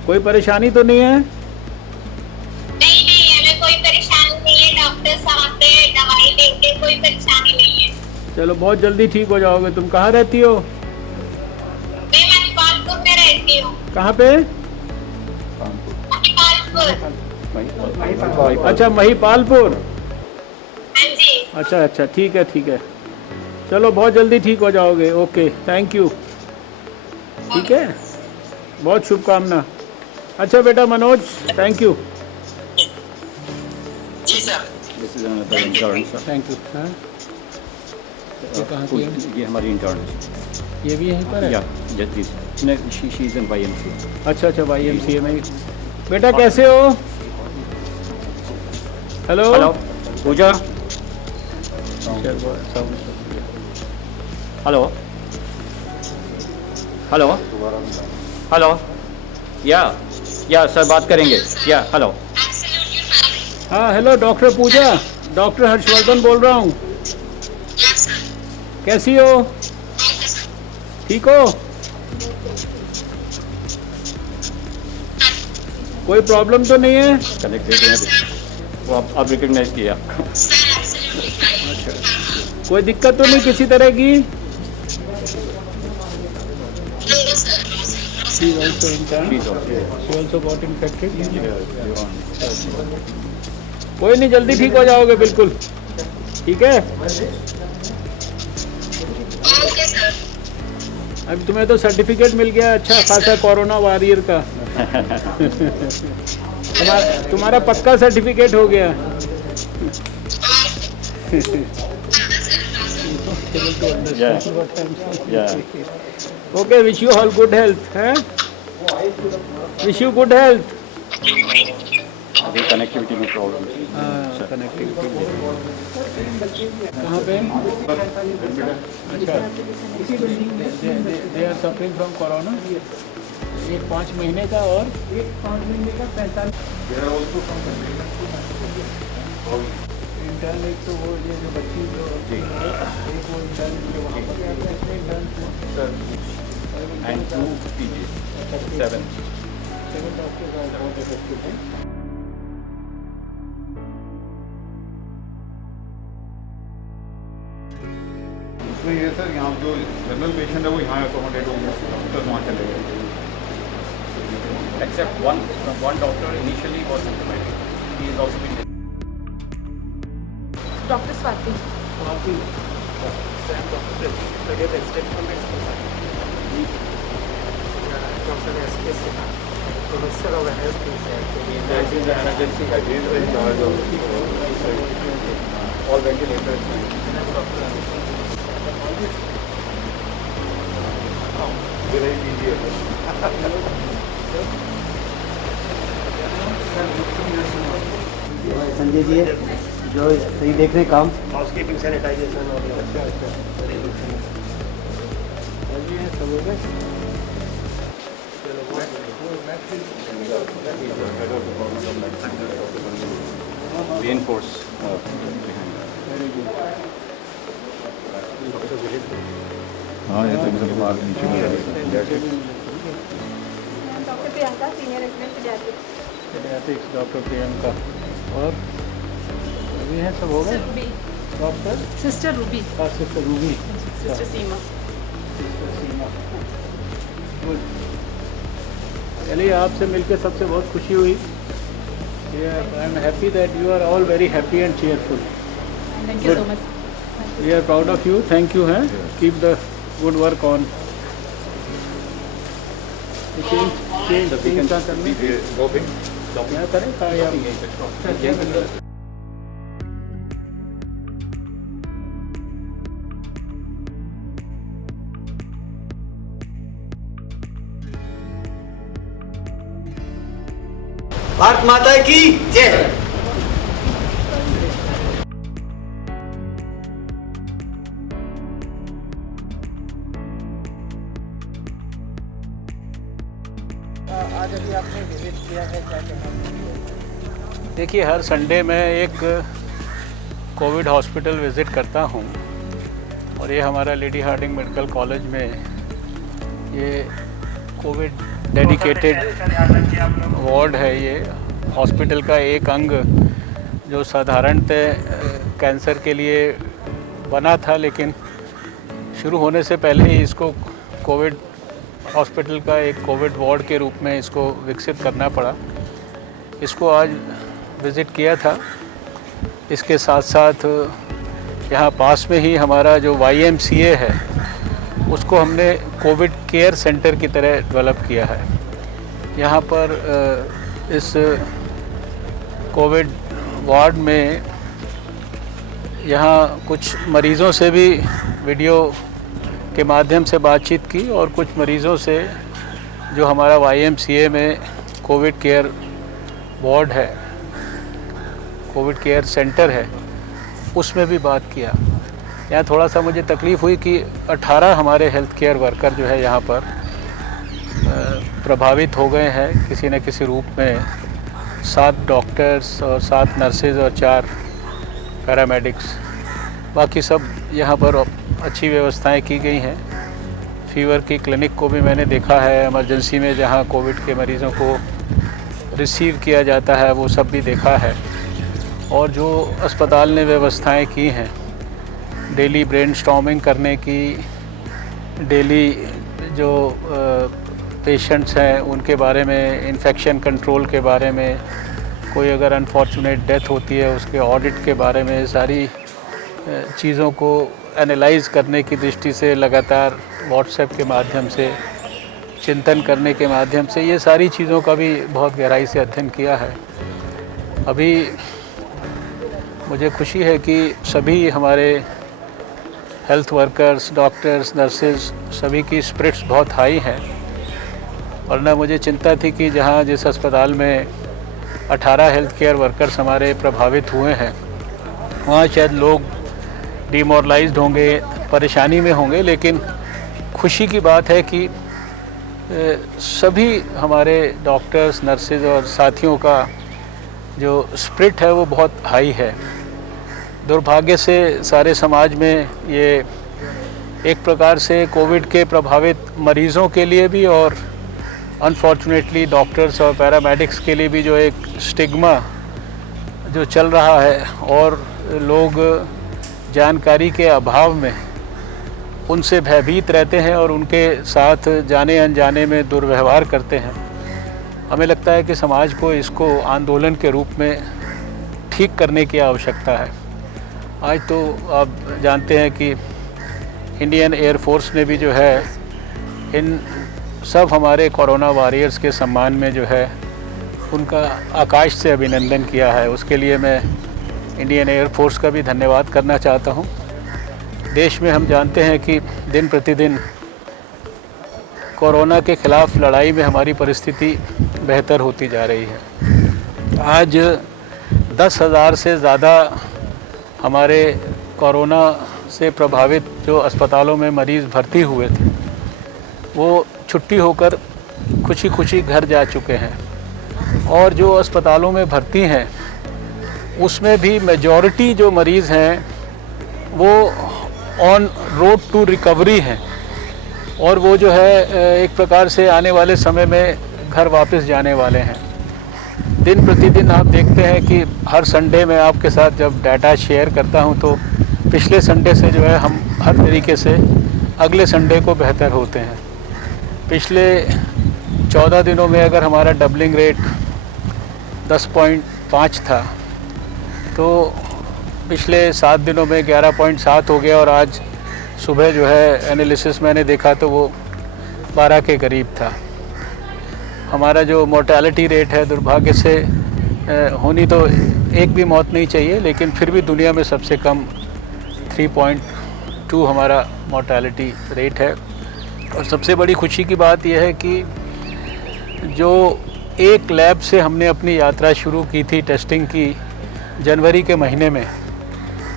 कोई परेशानी तो नहीं है? नहीं नहीं, हमें कोई परेशानी नहीं है, डॉक्टर साहब ने दवाई देंगे, कोई परेशानी नहीं है। चलो बहुत जल्दी ठीक हो जाओगे। तुम कहाँ रहती हो? मैं महिपालपुर में रहती हूँ। कहाँ पे? महिपालपुर। अच्छा महिपालपुर। हाँ जी। अच्छा ठीक है ठीक है। चलो बहुत जल्दी ठीक हो जाओगे। Okay thank you. ठीक है, बहुत शुभकामना। अच्छा बेटा मनोज, थैंक यू। जी sir. This is another insurance, sir. Thank you. हाँ ये कहाँ की है? ये हमारी इंटर्न ये भी यहीं पर है? या जी शी इज इन YMCA। अच्छा YMCA में। बेटा कैसे हो? हेलो हेलो पूजा। हेलो हेलो हेलो या सर बात करेंगे। या हेलो। हाँ हेलो डॉक्टर पूजा, डॉक्टर हर्षवर्धन बोल रहा हूँ। कैसी हो? ठीक हो? कोई प्रॉब्लम तो नहीं है? कनेक्टेड है वो अब रिकग्नाइज किया। कोई दिक्कत तो नहीं किसी तरह की? She also intern. She's okay. She also got infected. कोई नहीं, जल्दी ठीक हो जाओगे बिल्कुल। ठीक है, अभी तुम्हें तो सर्टिफिकेट मिल गया अच्छा खासा कोरोना वॉरियर का। तुम्हारा पक्का सर्टिफिकेट हो गया। Okay, wish you all good health है। Wish you good health. अभी कनेक्टिविटी में प्रॉब्लम। कनेक्टिविटी कहाँ पे? अच्छा, they are suffering from corona. एक 5 महीने का और एक 5 महीने का 45 इंटर्न। एक तो वो ये जो बच्ची जो एक वो इंटर्न जो वहाँ पर गया था intern and 2 PG 7 doctors are बहुत इफेक्टिव हैं। इसमें ये सर यहाँ जो जनरल पेशेंट है वो यहाँ अकोमोडेट हो गया, डॉक्टर वहाँ चले गए। except one doctor initially was symptomatic. He is also been Dr. Swati. Professor of anesthesia. in the emergency head. He is in charge of all ventilators. Very easy. Sanjay ji जो सही देख रहे काम। हाउसकीपिंग सैनिटाइजेशन और Reinforce. हाँ ये तो इनके बाद नीचे में Dr. Priyanka, senior resident pediatrics. Pediatrics doctor Priyanka. और अभी है सब हो गए doctor? Sister Ruby. Sister Ruby, Sister Seema. Sister Seema. Good. चलिए आपसे मिलकर सबसे बहुत खुशी हुई। I am happy that you are all very happy and cheerful. Thank you so much. We are proud of you. Thank you है। Keep the good work on. Change क्या करनी क्या करें का या भारत माता की जय। आज अभी आपने विजिट किया है, क्या कहना? देखिए हर संडे मैं एक कोविड हॉस्पिटल विज़िट करता हूँ और ये हमारा लेडी हार्डिंग मेडिकल कॉलेज में ये कोविड डेडिकेटेड वार्ड है। ये हॉस्पिटल का एक अंग जो साधारणतः कैंसर के लिए बना था, लेकिन शुरू होने से पहले ही इसको कोविड हॉस्पिटल का एक कोविड वार्ड के रूप में इसको विकसित करना पड़ा। इसको आज विज़िट किया था। इसके साथ साथ यहाँ पास में ही हमारा जो YMCA है उसको हमने कोविड केयर सेंटर की तरह डेवलप किया है। यहाँ पर इस कोविड वार्ड में यहाँ कुछ मरीज़ों से भी वीडियो के माध्यम से बातचीत की और कुछ मरीज़ों से जो हमारा YMCA में कोविड केयर वार्ड है, कोविड केयर सेंटर है, उसमें भी बात किया। यहाँ थोड़ा सा मुझे तकलीफ़ हुई कि 18 हमारे हेल्थ केयर वर्कर जो है यहाँ पर प्रभावित हो गए हैं किसी न किसी रूप में। 7 डॉक्टर्स और 7 नर्सेज और 4 पैरामेडिक्स, बाकी सब यहाँ पर अच्छी व्यवस्थाएं की गई हैं। फीवर की क्लिनिक को भी मैंने देखा है, इमरजेंसी में जहाँ कोविड के मरीज़ों को रिसीव किया जाता है वो सब भी देखा है। और जो अस्पताल ने व्यवस्थाएं की हैं, डेली ब्रेनस्टॉर्मिंग करने की, डेली जो पेशेंट्स हैं उनके बारे में, इन्फेक्शन कंट्रोल के बारे में, कोई अगर अनफॉर्चुनेट डेथ होती है उसके ऑडिट के बारे में, सारी चीज़ों को एनालाइज़ करने की दृष्टि से लगातार व्हाट्सएप के माध्यम से, चिंतन करने के माध्यम से, ये सारी चीज़ों का भी बहुत गहराई से अध्ययन किया है। अभी मुझे खुशी है कि सभी हमारे हेल्थ वर्कर्स, डॉक्टर्स, नर्सेज, सभी की स्पिरिट्स बहुत हाई हैं। वरना मुझे चिंता थी कि जहाँ जिस अस्पताल में 18 हेल्थ केयर वर्कर्स हमारे प्रभावित हुए हैं वहाँ शायद लोग डिमोरलाइज्ड होंगे, परेशानी में होंगे, लेकिन खुशी की बात है कि सभी हमारे डॉक्टर्स, नर्सेज और साथियों का जो स्पिरिट है वो बहुत हाई है। दुर्भाग्य से सारे समाज में ये एक प्रकार से कोविड के प्रभावित मरीज़ों के लिए भी और अनफॉर्चुनेटली डॉक्टर्स और पैरामेडिक्स के लिए भी जो एक स्टिग्मा जो चल रहा है और लोग जानकारी के अभाव में उनसे भयभीत रहते हैं और उनके साथ जाने अनजाने में दुर्व्यवहार करते हैं। हमें लगता है कि समाज को इसको आंदोलन के रूप में ठीक करने की आवश्यकता है। आज तो आप जानते हैं कि इंडियन एयर फोर्स ने भी जो है इन सब हमारे कोरोना वॉरियर्स के सम्मान में जो है उनका आकाश से अभिनंदन किया है। उसके लिए मैं इंडियन एयर फोर्स का भी धन्यवाद करना चाहता हूँ। देश में हम जानते हैं कि दिन प्रतिदिन कोरोना के ख़िलाफ़ लड़ाई में हमारी परिस्थिति बेहतर होती जा रही है। आज 10,000 से ज़्यादा हमारे कोरोना से प्रभावित जो अस्पतालों में मरीज़ भर्ती हुए थे वो छुट्टी होकर खुशी खुशी घर जा चुके हैं। और जो अस्पतालों में भर्ती हैं उसमें भी मेजॉरिटी जो मरीज़ हैं वो ऑन रोड टू रिकवरी हैं और वो जो है एक प्रकार से आने वाले समय में घर वापस जाने वाले हैं। दिन प्रतिदिन आप देखते हैं कि हर संडे में आपके साथ जब डाटा शेयर करता हूं तो पिछले संडे से जो है हम हर तरीके से अगले संडे को बेहतर होते हैं। पिछले 14 दिनों में अगर हमारा डबलिंग रेट 10.5 था तो पिछले 7 दिनों में 11.7 हो गया और आज सुबह जो है एनालिसिस मैंने देखा तो वो 12 के करीब था। हमारा जो मोर्टेलिटी रेट है, दुर्भाग्य से होनी तो एक भी मौत नहीं चाहिए, लेकिन फिर भी दुनिया में सबसे कम 3.2 हमारा मोर्टेलिटी रेट है। और सबसे बड़ी खुशी की बात यह है कि जो एक लैब से हमने अपनी यात्रा शुरू की थी टेस्टिंग की जनवरी के महीने में,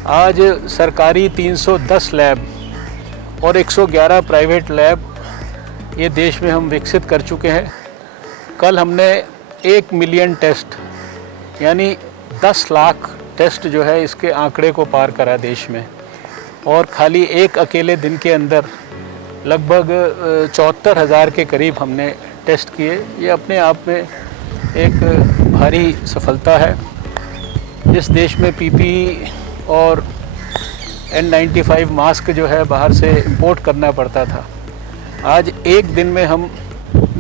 आज सरकारी 310 लैब और 111 प्राइवेट लैब ये देश में हम विकसित कर चुके हैं। कल हमने 1 मिलियन टेस्ट यानी 10 लाख टेस्ट जो है इसके आंकड़े को पार करा देश में। और खाली एक अकेले दिन के अंदर लगभग 74,000 के करीब हमने टेस्ट किए। ये अपने आप में एक भारी सफलता है। जिस देश में पीपीई और N95 मास्क जो है बाहर से इंपोर्ट करना पड़ता था, आज एक दिन में हम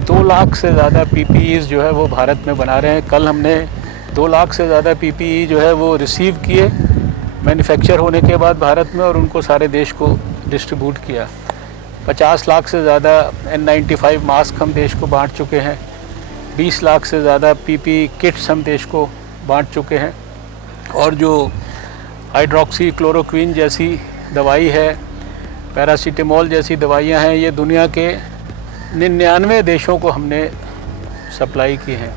2 लाख से ज़्यादा पीपीईज़ जो है वो भारत में बना रहे हैं। कल हमने 2 लाख से ज़्यादा पीपीई जो है वो रिसीव किए मैन्युफैक्चर होने के बाद भारत में, और उनको सारे देश को डिस्ट्रीब्यूट किया। 50 लाख से ज़्यादा N95 मास्क हम देश को बांट चुके हैं। 20 लाख से ज़्यादा पीपीई किट्स हम देश को बांट चुके हैं। और जो हाइड्रोक्सी क्लोरोक्विन जैसी दवाई है, पैरासीटामोल जैसी दवाइयां हैं, ये दुनिया के 99 देशों को हमने सप्लाई की हैं।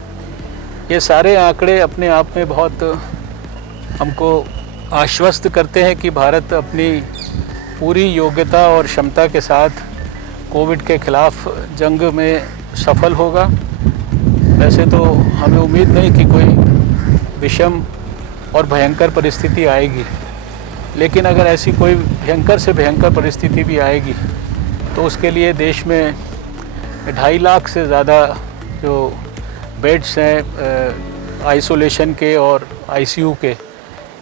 ये सारे आंकड़े अपने आप में बहुत हमको आश्वस्त करते हैं कि भारत अपनी पूरी योग्यता और क्षमता के साथ कोविड के ख़िलाफ़ जंग में सफल होगा। वैसे तो हमें उम्मीद नहीं कि कोई विषम और भयंकर परिस्थिति आएगी, लेकिन अगर ऐसी कोई भयंकर से भयंकर परिस्थिति भी आएगी तो उसके लिए देश में 2.5 लाख से ज़्यादा जो बेड्स हैं आइसोलेशन के और आईसीयू के,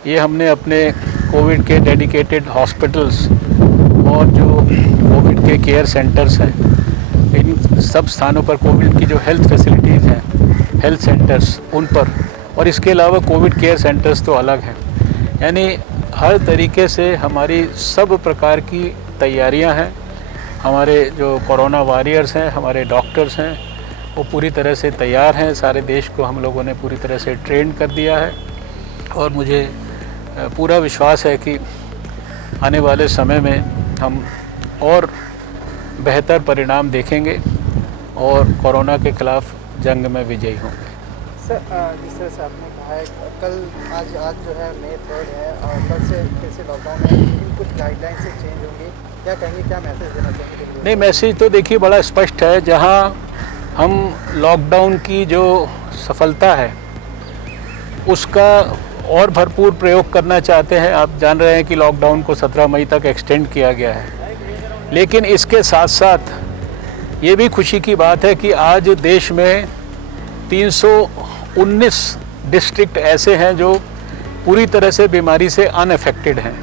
ये हमने अपने कोविड के डेडिकेटेड हॉस्पिटल्स और जो कोविड के केयर सेंटर्स हैं, इन सब स्थानों पर कोविड की जो हेल्थ फैसिलिटीज़ हैं, हेल्थ सेंटर्स, उन पर, और इसके अलावा कोविड केयर सेंटर्स तो अलग हैं। यानी हर तरीके से हमारी सब प्रकार की तैयारियां हैं। हमारे जो कोरोना वॉरियर्स हैं, हमारे डॉक्टर्स हैं, वो पूरी तरह से तैयार हैं। सारे देश को हम लोगों ने पूरी तरह से ट्रेन कर दिया है, और मुझे पूरा विश्वास है कि आने वाले समय में हम और बेहतर परिणाम देखेंगे और कोरोना के ख़िलाफ़ जंग में विजयी होंगे। सर, जिस तरह से आपने कहा है, कल आज जो है May 3 है और कल से फिर से लॉकडाउन है, लेकिन कुछ गाइडलाइन से चेंज होंगी, क्या कहेंगे, क्या मैसेज देना चाहेंगे? नहीं, मैसेज तो देखिए बड़ा स्पष्ट है। जहां हम लॉकडाउन की जो सफलता है उसका और भरपूर प्रयोग करना चाहते हैं। आप जान रहे हैं कि लॉकडाउन को 17 मई तक एक्सटेंड किया गया है, लेकिन इसके साथ साथ ये भी खुशी की बात है कि आज देश में 319 डिस्ट्रिक्ट ऐसे हैं जो पूरी तरह से बीमारी से अनअफेक्टेड हैं,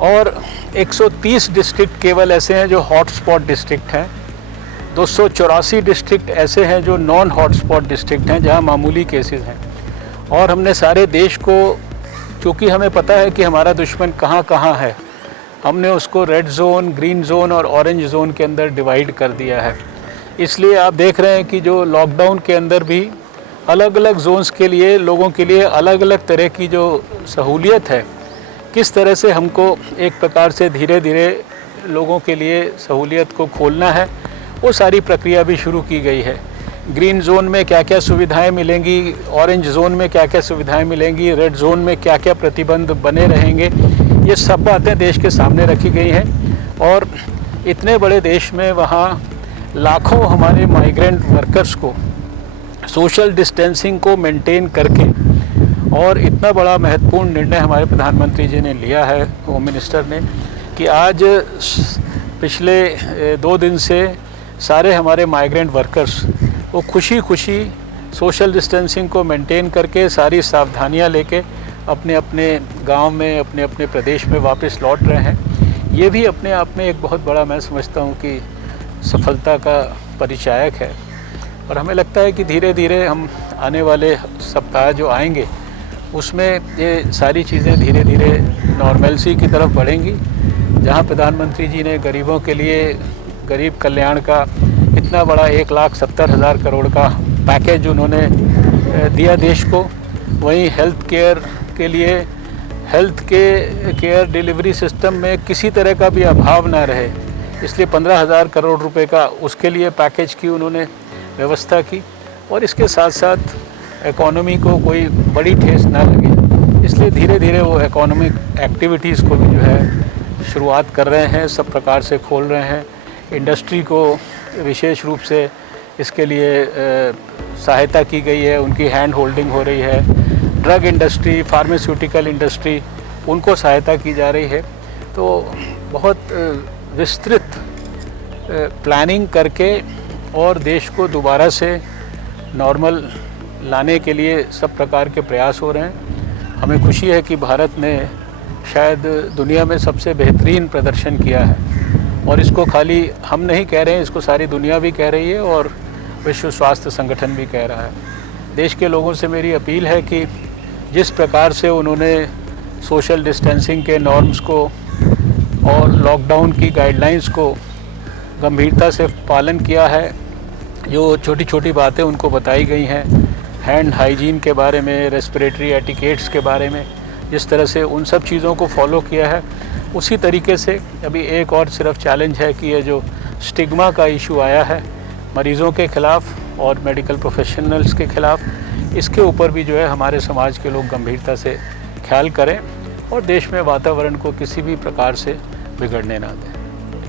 और 130 डिस्ट्रिक्ट केवल ऐसे हैं जो हॉटस्पॉट डिस्ट्रिक्ट हैं। 284 डिस्ट्रिक्ट ऐसे हैं जो नॉन हॉटस्पॉट डिस्ट्रिक्ट हैं, जहां मामूली केसेस हैं। और हमने सारे देश को, चूँकि हमें पता है कि हमारा दुश्मन कहाँ कहाँ है, हमने उसको रेड जोन, ग्रीन जोन और ऑरेंज जोन के अंदर डिवाइड कर दिया है। इसलिए आप देख रहे हैं कि जो लॉकडाउन के अंदर भी अलग अलग जोन्स के लिए, लोगों के लिए अलग अलग तरह की जो सहूलियत है, किस तरह से हमको एक प्रकार से धीरे धीरे लोगों के लिए सहूलियत को खोलना है, वो सारी प्रक्रिया भी शुरू की गई है। ग्रीन जोन में क्या क्या सुविधाएं मिलेंगी, ऑरेंज जोन में क्या क्या सुविधाएं मिलेंगी, रेड जोन में क्या क्या प्रतिबंध बने रहेंगे, ये सब बातें देश के सामने रखी गई हैं। और इतने बड़े देश में वहाँ लाखों हमारे माइग्रेंट वर्कर्स को सोशल डिस्टेंसिंग को मेंटेन करके, और इतना बड़ा महत्वपूर्ण निर्णय हमारे प्रधानमंत्री जी ने लिया है, होम मिनिस्टर ने, कि आज पिछले 2 दिन से सारे हमारे माइग्रेंट वर्कर्स वो खुशी खुशी सोशल डिस्टेंसिंग को मेंटेन करके, सारी सावधानियां लेके अपने अपने गांव में, अपने अपने प्रदेश में वापस लौट रहे हैं। ये भी अपने आप में एक बहुत बड़ा, मैं समझता हूँ कि सफलता का परिचायक है। और हमें लगता है कि धीरे धीरे हम आने वाले सप्ताह जो आएंगे उसमें ये सारी चीज़ें धीरे धीरे नॉर्मलसी की तरफ बढ़ेंगी। जहाँ प्रधानमंत्री जी ने गरीबों के लिए गरीब कल्याण का इतना बड़ा 1,70,000 करोड़ का पैकेज उन्होंने दिया देश को, वहीं हेल्थ केयर के लिए, हेल्थ केयर डिलीवरी सिस्टम में किसी तरह का भी अभाव ना रहे, इसलिए 15,000 करोड़ रुपए का उसके लिए पैकेज की उन्होंने व्यवस्था की। और इसके साथ साथ इकोनॉमी को कोई बड़ी ठेस ना लगे, इसलिए धीरे धीरे वो इकोनॉमिक एक्टिविटीज़ को भी जो है शुरुआत कर रहे हैं, सब प्रकार से खोल रहे हैं। इंडस्ट्री को विशेष रूप से इसके लिए सहायता की गई है, उनकी हैंड होल्डिंग हो रही है। ड्रग इंडस्ट्री, फार्मास्यूटिकल इंडस्ट्री, उनको सहायता की जा रही है। तो बहुत विस्तृत प्लानिंग करके और देश को दोबारा से नॉर्मल लाने के लिए सब प्रकार के प्रयास हो रहे हैं। हमें खुशी है कि भारत ने शायद दुनिया में सबसे बेहतरीन प्रदर्शन किया है, और इसको खाली हम नहीं कह रहे हैं, इसको सारी दुनिया भी कह रही है और विश्व स्वास्थ्य संगठन भी कह रहा है। देश के लोगों से मेरी अपील है कि जिस प्रकार से उन्होंने सोशल डिस्टेंसिंग के नॉर्म्स को और लॉकडाउन की गाइडलाइंस को गंभीरता से पालन किया है, जो छोटी छोटी बातें उनको बताई गई हैं, हैंड हाइजीन के बारे में, रेस्पिरेटरी एटिकेट्स के बारे में, जिस तरह से उन सब चीज़ों को फॉलो किया है, उसी तरीके से अभी एक और सिर्फ चैलेंज है कि ये जो स्टिग्मा का इशू आया है मरीज़ों के ख़िलाफ़ और मेडिकल प्रोफेशनल्स के ख़िलाफ़, इसके ऊपर भी जो है हमारे समाज के लोग गंभीरता से ख्याल करें और देश में वातावरण को किसी भी प्रकार से बिगड़ने ना दें।